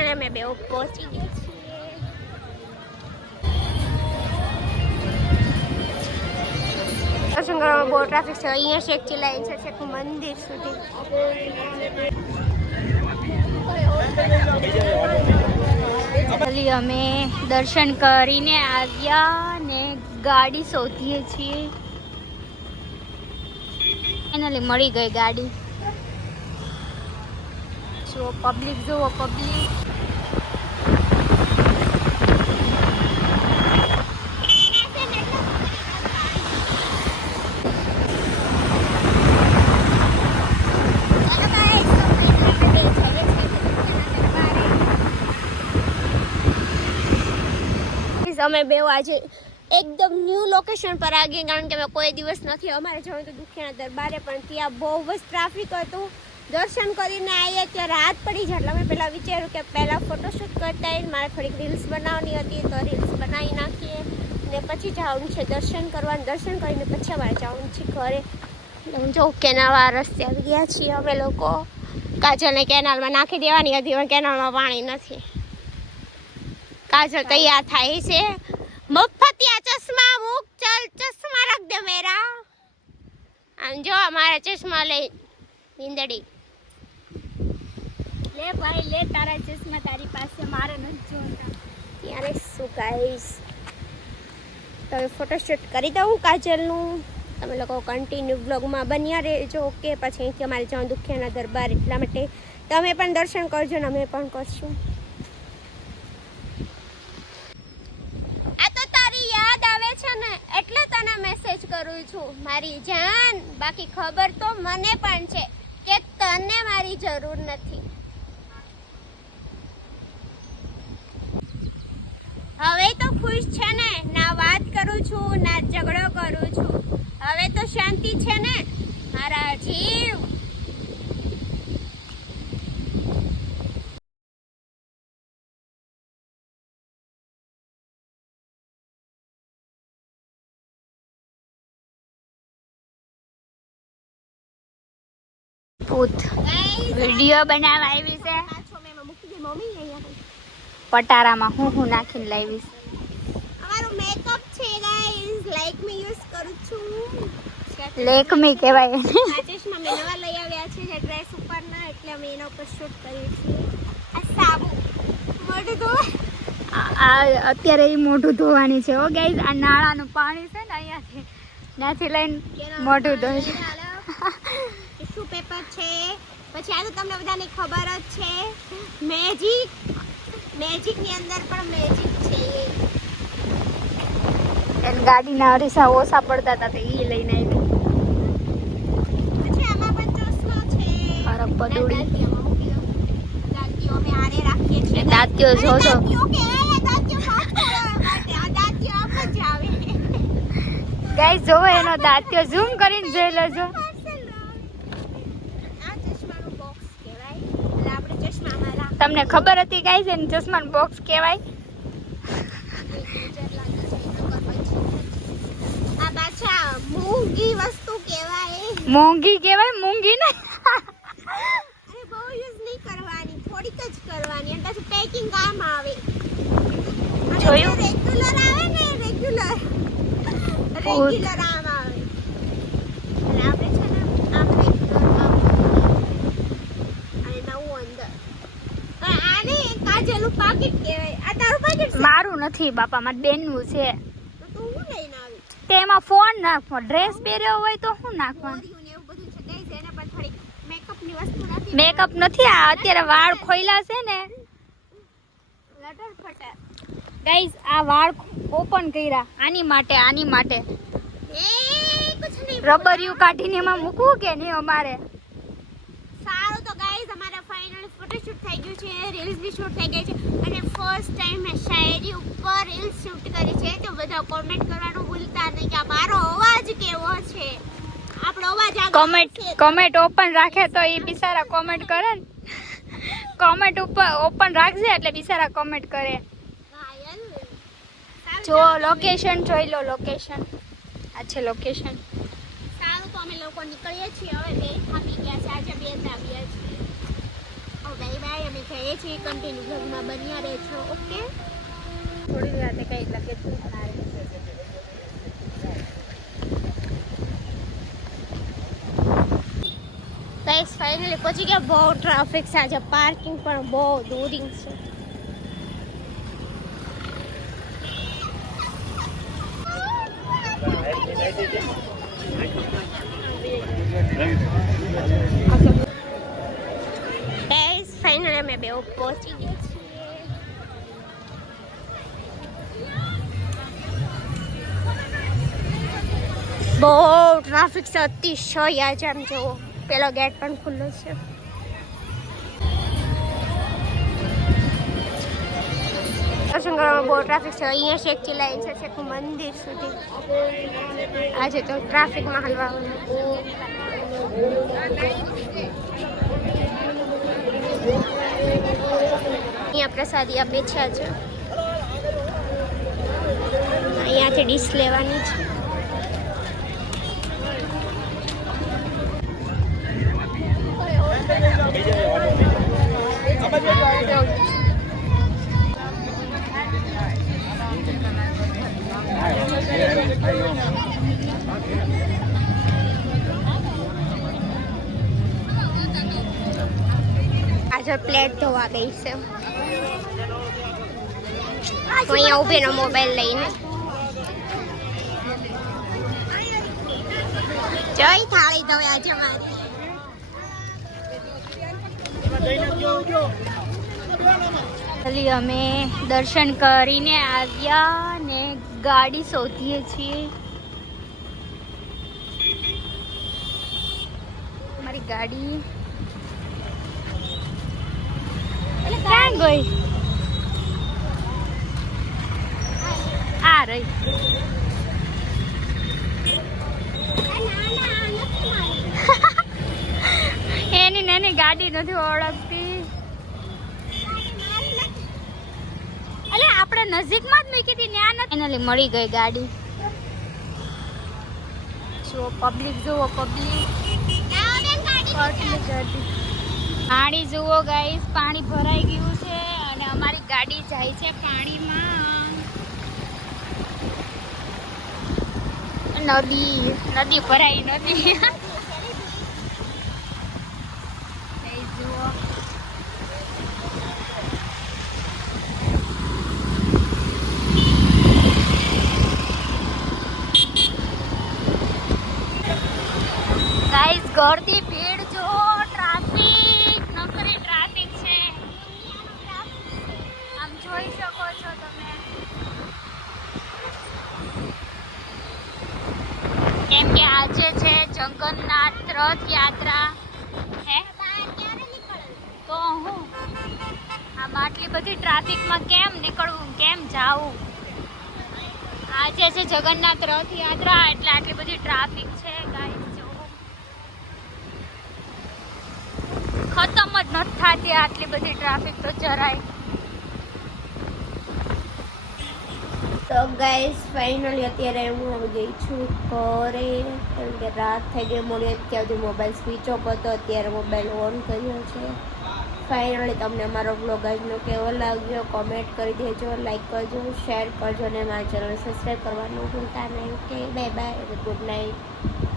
અને અમે બે પહોંચી ગયા દર્શન કરવામાં બહુ છે. અહીંયા લાઈન છે મંદિર સુધી. અમે દર્શન કરીને આવ્યા ને ગાડી શોધીએ છીએ. ફાઇનલી મળી ગઈ ગાડી. જુઓ પબ્લિક જુઓ પબ્લિક Guys, અમે બે આજે એકદમ ન્યૂ લોકેશન પર આવી કારણ કે અમે કોઈ દિવસ નથી અમારે જવાનું તો દુખિયાના દરબારે પણ ત્યાં બહુ જ ટ્રાફિક હતું. દર્શન કરીને આવીએ ત્યાં રાત પડી જાય એટલે અમે પહેલાં વિચાર્યું કે પહેલાં ફોટોશૂટ કરતા આવીને મારે થોડીક રીલ્સ બનાવવાની હતી તો રીલ્સ બનાવી નાખીએ ને પછી જવાનું છે દર્શન કરવાનું. દર્શન કરીને પછી અમારે જવાનું છે ઘરે. હું જો કેનાલવાળા રસ્તે આવી ગયા છીએ અમે લોકો. કાજલને કેનાલમાં નાખી દેવાની હતી પણ કેનાલમાં પાણી નથી. કાજલ તૈયાર થાય છે. મફતિયા ચશ્મા મૂક ચલ ચશ્મા રાખ દે મેરા. આમ જો મારા ચશ્મા લઈ નીંદડી. લે ભાઈ લે તારા ચશ્મા તારી પાસે મારે નથી જોતા ત્યારે શું ગાઈસ તમે ફોટોશૂટ કરી દઉં કાજલનું? તમે લોકો કન્ટિન્યુ બ્લોગમાં બન્યા રહેજો ઓકે? પછી અહીંથી અમારે જવાનું દુખિયાના દરબાર એટલા માટે. તમે પણ દર્શન કરજો ને અમે પણ કરશું આ તો તારી યાદ આવે છે ને એટલે તને મેસેજ કરું છું. મારી જાન, બાકી ખબર તો મને પણ છે કે તને મારી જરૂર નથી. હવે તો ખુશ છે ને? ના વાત કરું છું, ના ઝઘડો કરું છું. હવે તો શાંતિ છે ને? મારા જીવ. ભૂત વીડિયો બનાવવા આવી છે. પટારામાં હું હું નાખીને લાવીશ. અમારો મેકઅપ છે ગાઈસ લાઈક મે યુઝ કરું છું. લેકમી કહેવાય એને. આ મેં નવા લઈ આવ્યા છે જે ડ્રેસ ઉપરના એટલે અમે એના ઉપર શૂટ કરીએ છીએ. આ સાબુ. મોઢું ધોવા. આ અત્યારે એ મોઢું ધોવાની છે. ઓ ગાઈસ આ નાળાનું પાણી છે ને અહીંયાથી ત્યાંથી લઈને મોઢું ધોઈ. છે? પછી આ તો તમને બધાને ખબર જ છે. મેજિક મેજિકની અંદર પણ મેજિક છે એને ગાડીના અરીસા ઓછા પડતા હતા તો એ લઈને આવી પછી આમાં પણ ચશ્મો છે. ફરક પદુડી. દાંતીઓ અમે આરે રાખીએ છીએ. દાંતીઓ જો જો દાંતીઓ દાંતીઓ દાંતીઓ ગાઈઝ જોવો એનો દાંત્યો ઝૂમ કરીને જોઈ લેજો આ ચશ્માનું બોક્સ કહેવાય એટલે આપણે ચશ્મામાં રાખીએ તમને ખબર હતી કઈ છે ને ચશ્માનું બોક્સ કહેવાય. આ પાછા મૂંગી વસ્તુ કહેવાય. મોંઘી કહેવાય? મોંઘી ને? બહુ યુઝ નહીં કરવાની થોડીક જ કરવાની. અને પછી પેકિંગ કામ આવે. જોયું? રેગ્યુલર આવે ને રેગ્યુલર રેગ્યુલર આવે અને આપણે છે ને આમ રેગ્યુલર આમ અને નવું અંદર પણ આને કાજલનું પાકીટ કહેવાય આ તારું પાકીટ છે મારું નથી બાપા મારી બેનનું છે. તો તેમાં ફોન નાખવો ડ્રેસ પહેર્યો હોય તો શું નાખવાનું? મેકઅપ નથી. આ અત્યારે વાળ ખોયલા છે ને. ગાઈઝ આ વાળ ઓપન કર્યા આની માટે આની માટે. રબરિયું કાઢીને એમાં મૂકવું કે નહીં અમારે? ગાઈઝ અમારા ફાઇનલ ફોટોશૂટ થઈ ગયું છે રીલ્સ બી શૂટ થઈ ગઈ છે અને ફર્સ્ટ ટાઈમ મેં શાયરી ઉપર રીલ્સ શૂટ કરી છે તો બધા કોમેન્ટ કરવાનું ભૂલતા નહીં કે આ મારો અવાજ કેવો છે? આપણો અવાજ કોમેન્ટ કોમેન્ટ ઓપન રાખે તો એ બિચારા કોમેન્ટ કરે ને. કોમેન્ટ ઉપર ઓપન રાખજે એટલે બિચારા કોમેન્ટ કરે. જો લોકેશન જોઈ લો લોકેશન આ છે લોકેશન સારું તો અમે લોકો નીકળીએ છીએ. હવે બે થાકી ગયા છે. આજે બે છીએ હવે બાય બાય અમે જઈએ એ છે કન્ટિન્યુ બ્લોગમાં બન્યા રહેજો ઓકે? થોડી રાતે કઈ લગે. ગાઈસ ફાઇનલી પહોંચી ગયા. બહુ ટ્રાફિક છે આજે. પાર્કિંગ પણ બહુ દૂરિંગ છે. ગાઈસ ફાઇનલી અમે બે પહોંચી ગયા છીએ. બહુ ટ્રાફિક છે, અતિશય આજે આમ જુઓ પેલો ગેટ પણ ખુલ્લો છે. દર્શન કરવામાં બહુ ટ્રાફિક છે. અહીંયા શેકથી લાઈન છે છેક મંદિર સુધી. આજે તો ટ્રાફિકમાં હલવાનું અહીંયા પ્રસાદી આપે છે આજે. અહીંયાથી ડીશ લેવાની છે. આજે પ્લેટ ધોવા ગઈ છે. હું અહીંયા ઊભીનો મોબાઈલ લઈને. જય થાળી ધોવે આજે મારી. અમે દર્શન કરીને આવ્યા ને ગાડી શોધીએ છીએ. મારી ગાડી. ક્યાં ગઈ? આ રહી. એની નાની ગાડી નથી ઓળખતી. એટલે આપણે નજીકમાં જ મૂકી હતી, ત્યાં નથી. ફાઇનલી મળી ગઈ ગાડી. જુઓ પબ્લિક જુઓ પબ્લિક પાણી જુઓ ગાઈસ પાણી ભરાઈ ગયું છે અને અમારી ગાડી જાય છે પાણીમાં. નદી. નદી ભરાઈ નદી એ જુઓ ગાઈસ ગળતી ભીડ જો ટ્રાફિક નકરી ટ્રાફિક છે આમ જોઈ શકો છો તમે કેમ કે જગન્નાથ રથ યાત્રા. હે? તો હું આમ આટલી બધી ટ્રાફિકમાં કેમ નીકળવું, કેમ જાવું? આજે છે જગન્નાથ રથ યાત્રા, એટલે આટલી બધી ટ્રાફિક છે ગાઈસ ખતમ જ નથી થતી આટલી બધી ટ્રાફિક તો જરાય. તો ગાઈસ ફાઇનલી અત્યારે હું આવી ગઈ છું ઘરે કેમ કે રાત થઈ ગઈ મળી અત્યાર સુધી મોબાઈલ સ્વિચ ઓફ હતો, અત્યારે મોબાઈલ ઓન કર્યો છે. ફાઇનલી તમને અમારો બ્લોગ આજનો કેવો લાગ્યો કોમેન્ટ કરી દેજો લાઈક કરજો શેર કરજો, અને મારા ચેનલ સબસ્ક્રાઈબ કરવાનું ભૂલતા નહીં. Okay bye bye good night